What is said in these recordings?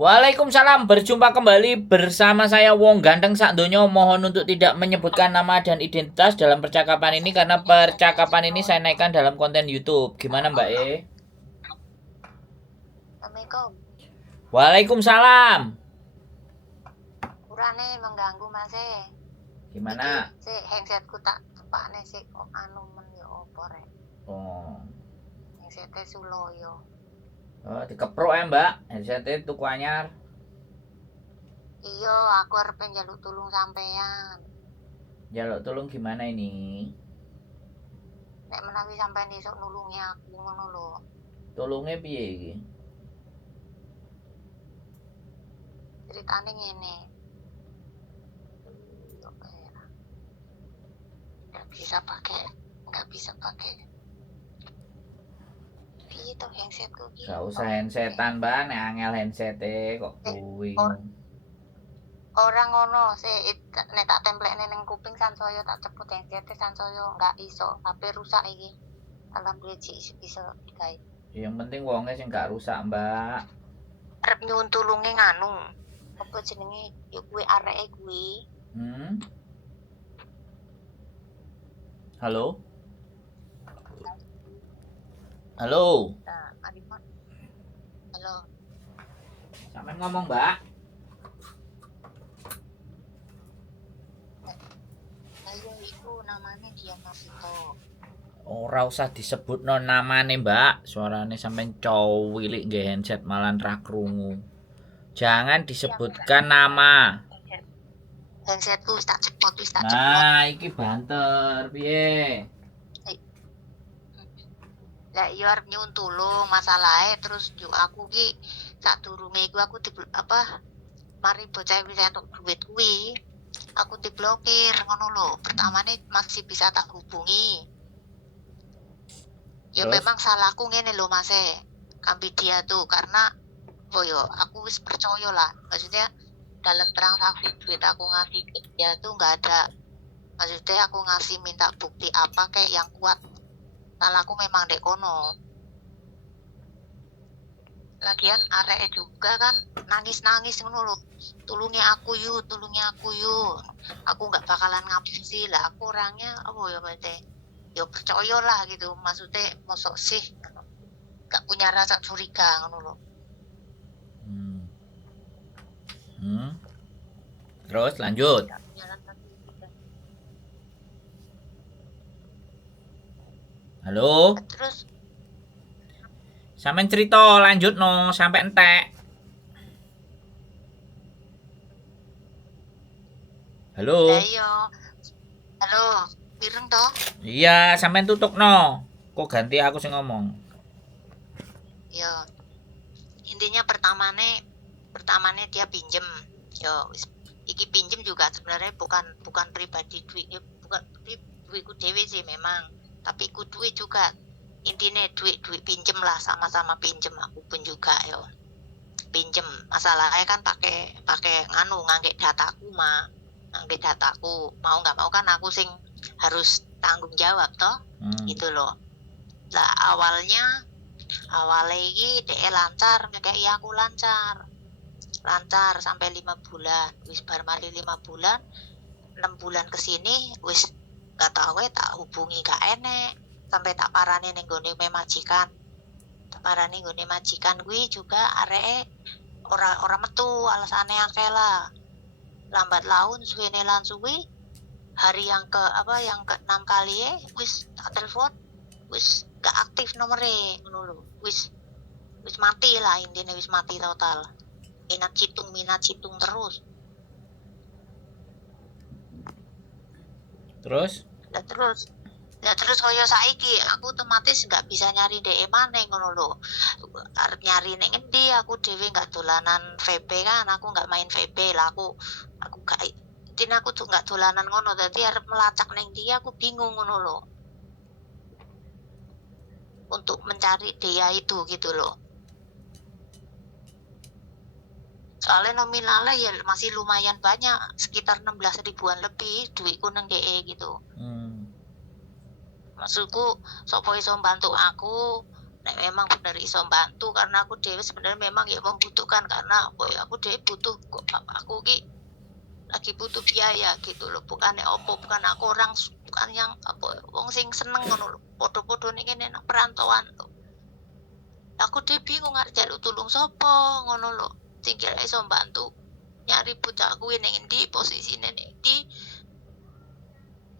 Waalaikumsalam, berjumpa kembali bersama saya Wong Ganteng Sakdonyo. Mohon untuk tidak menyebutkan nama dan identitas dalam percakapan ini karena percakapan ini saya naikkan dalam konten YouTube. Gimana Mbak E? Assalamualaikum. Waalaikumsalam. Urane mengganggu Mas e. Gimana? Si handsetku tak tepakne sik kok anu men yo opo rek. Oh. Headsete Suloyo. Oh, dikeprok ya Mbak. Headset tuku anyar. Iya, aku arep njaluk tulung sampean. Jaluk tolong gimana ini? Nek menawi sampean esuk nulungi aku ngono lho. Tolongnya piye iki? Ceritane ngene. Nggak bisa pakai. Piye to handsetku iki? Gak usah handsetan Mbak, nek angel headsete kok kuwi. Orang ngono nek tak templekne ning kuping sansaya tak ceput headsete sansaya nggak iso. HP rusak iki. Alhamdulillah bisa gawe. Yang penting wongnya sing gak rusak Mbak. Arep nyuwun tulunge nganu. Apa jenenge ya kuwi areke kuwi. Halo? Halo? Nah, halo. Sampai ngomong Mbak. Ayo iku namanya Dian Masito. Ora usah disebut no namane Mbak. Suarane sampai cowilik nggih handset malah ra krungu. Jangan disebutkan nama. Handsetku wis tak cepot. Nah, iki banter piye? Lah iya arep nyuwun tulung masalahe terus yo aku ki sadurunge iku aku mari bocah wis entuk duit kuwi. Aku diblokir ngono lho. Pertamane masih bisa tak hubungi. Ya Terus? memang salahku ngene lho Mas Kambi dia tuh karena aku wis percaya lah. Maksudnya dalam transaksi duit aku ngasih ke dia tuh nggak ada. Maksudnya aku ngasih minta bukti apa kayak yang kuat. Salahku memang dek kono. Lagian areke juga kan nangis-nangis ngono lho. Tulungi aku yuk. Aku nggak bakalan ngapusi lah. Aku orangnya ya percaya lah gitu. Maksudnya mosok sih gak punya rasa curiga ngono lho. Terus lanjut. Halo? Terus Sampeyan cerita lanjut no sampai entek. Halo? iya. Halo, pireng toh? Iya, sampeyan tutuk no. Kok ganti aku sing ngomong? Ya. Intinya pertamane dia pinjem. Yo, iki pinjem juga sebenarnya bukan pribadi duit, bukan duitku dewe sih memang, tapi ku duit juga. Intinya duit pinjem lah, sama-sama pinjem aku pun juga yo. Pinjem. Masalahnya kan pakai ngangge dataku mau nggak mau kan aku sing harus tanggung jawab toh. Gitu loh. Lah awalnya iki DE lancar, ngekei aku lancar sampai 5 bulan. Wis bar mari 5 bulan, 6 bulan kesini wis gak tau tak hubungi gak enek, sampai tak parani ning gone majikan. Tak parani nggone majikan kuwi juga areke ora metu, alasane akeh lah. Lambat laun suwene lan suwi hari yang ke-6 kali wis tak telepon wis gak aktif nomere ngono lho. Wis mati lah, intinya wis mati total. Minat citung terus. Terus? Terus koyo saiki aku otomatis gak bisa nyari DE maneh ngono lho. Arep nyari ning endi, aku dhewe gak dolanan VP kan, aku gak main VP lah, aku gak intinya aku tuh gak dolanan ngono, dadi arep melacak ning dia aku bingung ngono lho. Untuk mencari dia itu gitu loh. Soalnya nominalnya ya masih lumayan banyak, sekitar 16 ribuan lebih duitku nang DE gitu. Maksudku sapa iso bantu aku nek memang bener iso bantu, karena aku dhewe sebenarnya memang ya membutuhkan, karena apa ya, aku dhewe butuh kok, bapakku ki lagi butuh biaya gitu loh, bukan bukan aku orang, bukan yang apa wong sing seneng ngono lho, podo-podo ning kene nang perantauan tuh. Aku dhewe bingung arep njaluk tulung sapa ngono lho, sing kira iso bantu nyari bocah kuwi ning endi, posisine ning endi.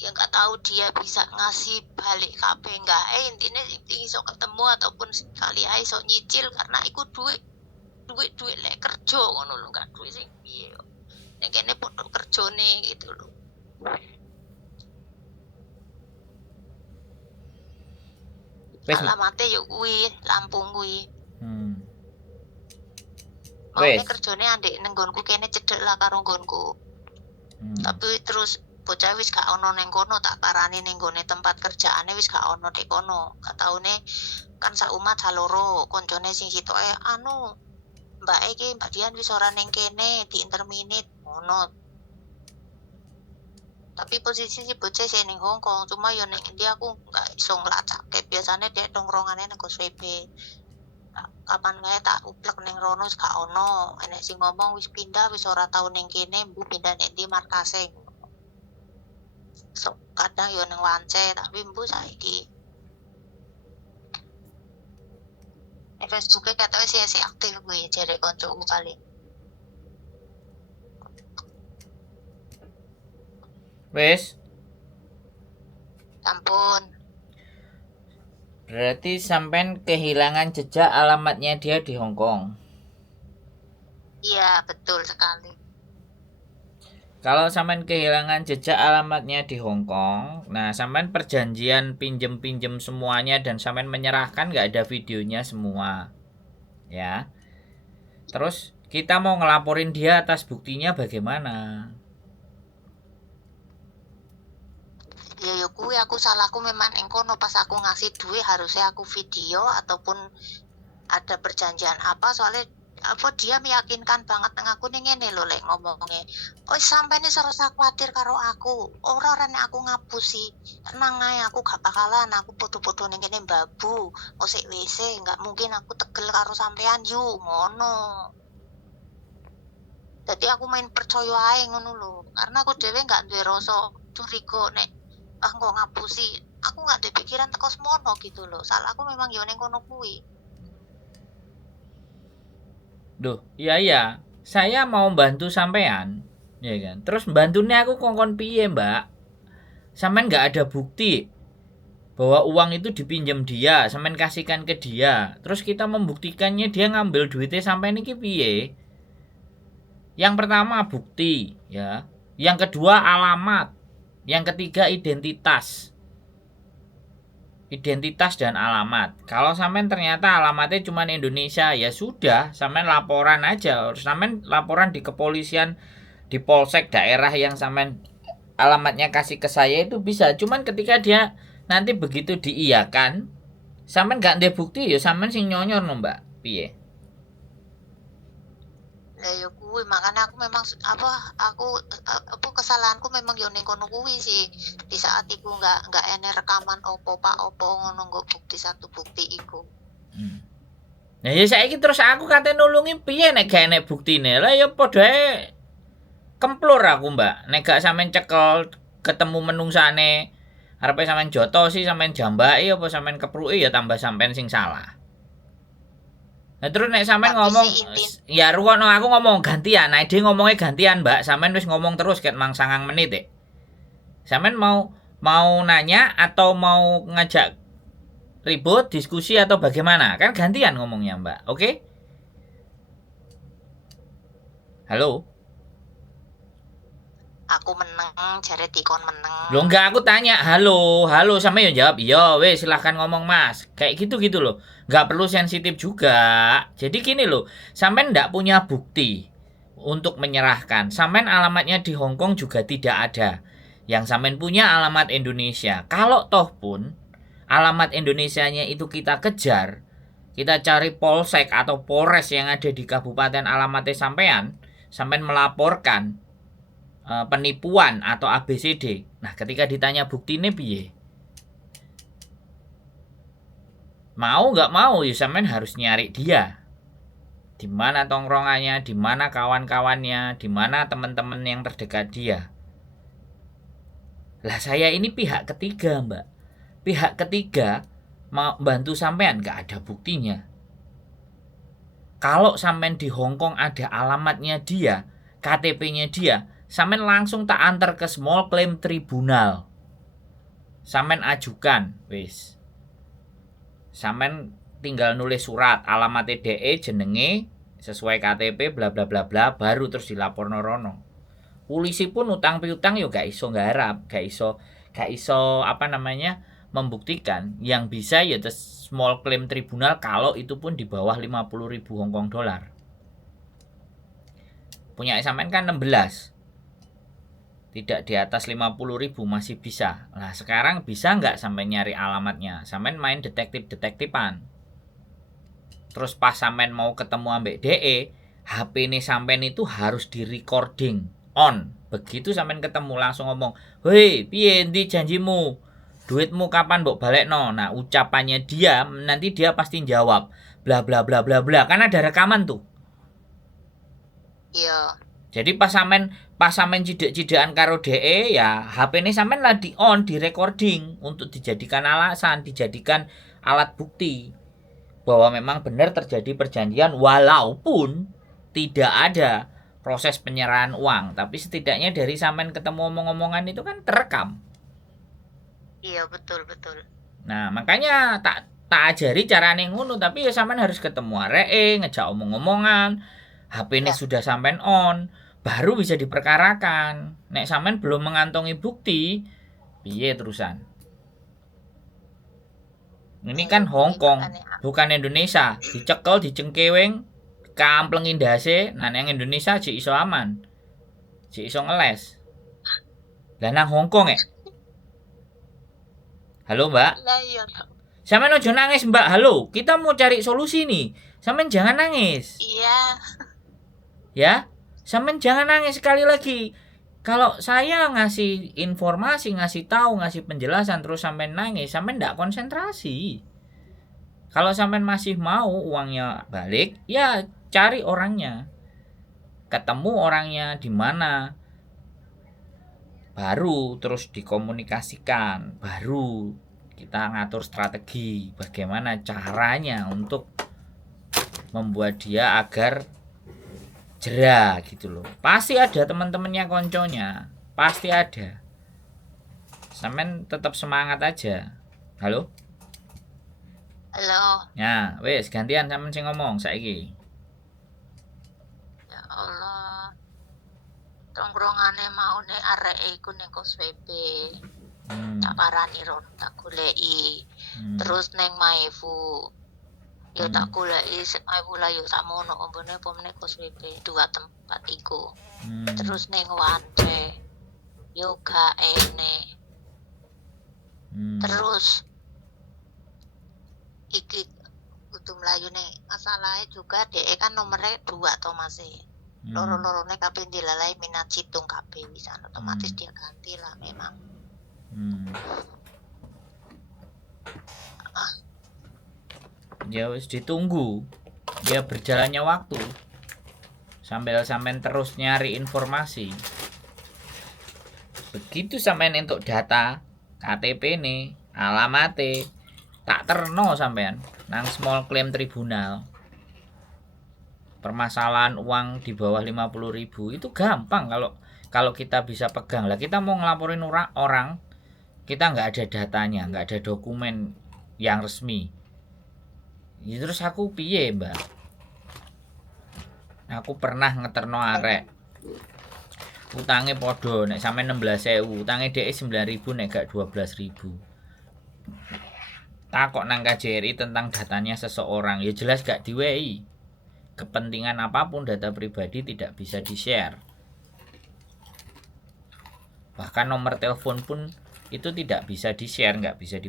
Ya nggak tahu dia bisa ngasih balik kabeh enggak, intine iso ketemu ataupun sekali ae iso nyicil, karena iku duit lek kerja ngono lho, gak duit sing piye yo. Nek kene padha kerjane gitu lho. Alamate yo kuwi, Lampung kuwi. Maune kerjane andek nang nggonku kene cedhek lah karo nggonku. Tapi terus bocah wis gak ono ning kono, tak parani ning gone tempat kerjaane wis gak ono ning kono. Gak taune kan sak umat haloro, koncone sing sitoke anu, Mbak iki Mbak Dian wis ora ning kene, di interminate ngono. Tapi posisi si bocah sing ning Hong Kong, cuma yo ning India aku gak iso nglacake. Biasane dia nongkrongane nang Goswebe. Kapan kae tak uplek ning rono wis gak ono. Enek sing ngomong wis pindah, wis ora tau ning kene, mbu pindah ning ndi markase. So, kadang yo ning Wance, tapi mbu saiki. Facebook-e ketoke sih aktif kuwi jare koncoku kali. Wes. Ampun. Berarti sampean kehilangan jejak alamatnya dia di Hong Kong. Iya, betul sekali. Kalau sampean kehilangan jejak alamatnya di Hong Kong, nah sampean perjanjian pinjem-pinjem semuanya dan sampean menyerahkan nggak ada videonya semua. Ya. Terus kita mau ngelaporin dia atas buktinya bagaimana? Ya kuwi aku salahku memang ning kono, pas aku ngasih duit harusnya aku video ataupun ada perjanjian apa, soalnya apa dia meyakinkan banget nang aku ning ngene lho lek ngomonge. Oh sampene serasa kuatir karo aku. Ora nek aku ngapusi. Tenang ae, aku gak bakalan aku foto-foto ning kene mbabu. Osek WC, enggak mungkin aku tegel karo sampean yu ngono. Jadi aku main percaya ae ngono lho. Karena aku dhewe enggak duwe rasa curiga nek kok ngapusi. Aku enggak ada pikiran teko semono gitu loh. Salahku memang yo ning kono kuwi. Duh, iya. Saya mau bantu sampean, ya kan. Terus bantunya aku kongkon piye, Mbak? Sampean nggak ada bukti bahwa uang itu dipinjam dia, sampean kasihkan ke dia. Terus kita membuktikannya dia ngambil duitnya sampean iki piye? Yang pertama bukti, ya. Yang kedua alamat. Yang ketiga identitas. Identitas dan alamat. Kalau sampean ternyata alamatnya cuma Indonesia, ya sudah, sampean laporan aja. Sampean laporan di kepolisian, di polsek daerah yang sampean alamatnya kasih ke saya itu bisa. Cuman ketika dia nanti begitu diiyakan, sampean gak ada bukti, ya sampean sing nyonyor no, Mbak. Piye? Ya kuwi makanya aku memang aku kesalahanku memang yo ning kono kuwi sih. Di saat iku enggak enek rekaman opo ngono nggo bukti satu bukti iku. Nah ya saiki terus aku kate nulungi piye nek gak enek buktine. Lah ya padha ae kemplur aku, Mbak. Nek gak sampean cekel ketemu menungsane arepe sampean joto sih, sampean jambaki apa sampean kepruki, ya tambah sampean sing salah. Nah terus nek sampean ngomong ya rukono aku ngomong gantian. Nah dia ngomongnya gantian, Mbak. Sampean wis ngomong terus ket mang 9 menit. Sampean mau nanya atau mau ngajak ribut, diskusi atau bagaimana? Kan gantian ngomongnya, Mbak. Oke? Halo? Aku meneng, jare dikon meneng. Loh enggak, aku tanya, halo sama ya jawab, iya wes silahkan ngomong mas. Kayak gitu loh, enggak perlu sensitif juga. Jadi gini loh, sampean enggak punya bukti untuk menyerahkan. Sampean alamatnya di Hong Kong juga tidak ada. Yang sampean punya alamat Indonesia. Kalau toh pun alamat Indonesianya itu kita kejar, kita cari polsek atau polres yang ada di kabupaten alamatnya sampean melaporkan penipuan atau ABCD. Nah, ketika ditanya bukti ini piye? Mau nggak mau ya sampean harus nyari dia. Di mana tongkrongannya, di mana kawan-kawannya, di mana teman-teman yang terdekat dia. Lah saya ini pihak ketiga, Mbak. Pihak ketiga mau bantu sampean nggak ada buktinya. Kalau sampean di Hong Kong ada alamatnya dia, KTP-nya dia, sampean langsung tak antar ke Small Claim Tribunal. Sampean ajukan, wis. Sampean tinggal nulis surat alamat DE jenenge sesuai KTP bla bla bla bla baru terus dilaporno rono. Polisi pun utang piutang yo gak iso nggarap, gak iso apa namanya membuktikan. Yang bisa ya Small Claim Tribunal kalau itu pun di bawah 50.000 Hong Kong dolar. Punya sampean kan 16. Tidak di atas 50.000 masih bisa. Nah sekarang bisa nggak sampai nyari alamatnya? Sampean main detektif-detektifan. Terus pas sampean mau ketemu ambek DE, HP ini sampean itu harus di recording on. Begitu sampean ketemu langsung ngomong, "Hei, piye endi janjimu? Duitmu kapan mbok balekno?" Nah, ucapannya dia nanti dia pasti jawab bla bla bla bla bla. Kan ada rekaman tuh. Iya. Jadi pas sampean cidak-cidakan karo DE ya HP ini sampean lah di on, di recording untuk dijadikan alasan, dijadikan alat bukti bahwa memang benar terjadi perjanjian walaupun tidak ada proses penyerahan uang, tapi setidaknya dari sampean ketemu omong-omongan itu kan terekam. Iya, betul. Nah, makanya tak ajari carane ngono, tapi ya sampean harus ketemu areke, ngejak omong-omongan. HP ini sudah sampean on, baru bisa diperkarakan. Nek sampean belum mengantongi bukti, piye terusan? Ini kan Hong Kong, bukan Indonesia. Dicekel, dicengkeweng, kamplengin dase. Nah, yang Indonesia jek iso aman. Jek iso ngeles. Lah nang Hong Kong Halo, Mbak. Lah iya. Sampean ojo nangis, Mbak. Halo, kita mau cari solusi nih. Sampean jangan nangis. Iya. Ya, sampean jangan nangis sekali lagi. Kalau saya ngasih informasi, ngasih tahu, ngasih penjelasan terus sampean nangis, sampean ndak konsentrasi. Kalau sampean masih mau uangnya balik, ya cari orangnya. Ketemu orangnya di mana. Baru terus dikomunikasikan, baru kita ngatur strategi bagaimana caranya untuk membuat dia agar jerah gitu loh. Pasti ada teman-temannya, konconya, pasti ada. Sampean tetap semangat aja. Halo? Ya, wes gantian sampean sing ngomong saiki. Ya Allah. Tongkrongane mau nek arek iku ning KosWP. Tak parani ron, tak goleki. Terus neng Maifu. Yo tak goleki Maifu lah yo tak mono ombone apa meneh KosWP 2 tempat iku. Terus neng Wande. Yo gak ene. Terus iki kudu mlayu nih masalahnya juga DE kan nomornya 2 to masih loro-lorone kabeh dilalai minat situng kabeh bisa otomatis dia ganti lah memang. Ya wis ditunggu ya berjalannya waktu sambil sampean terus nyari informasi. Begitu sampean entuk data KTP nih alamate tak terno sampean nang Small Claim Tribunal. Permasalahan uang di bawah 50.000 itu gampang kalau kita bisa pegang. Lah kita mau ngelaporin orang kita nggak ada datanya, nggak ada dokumen yang resmi. Ya, terus aku piye, Mbak? Aku pernah ngeterno arek. Utange podo nek sampe 16.000, utange dhek 9.000 nek gak 12.000. Takok nang KJRI tentang datanya seseorang, ya jelas gak diwehi. Kepentingan apapun data pribadi tidak bisa di-share. Bahkan nomor telepon pun itu tidak bisa di-share, nggak bisa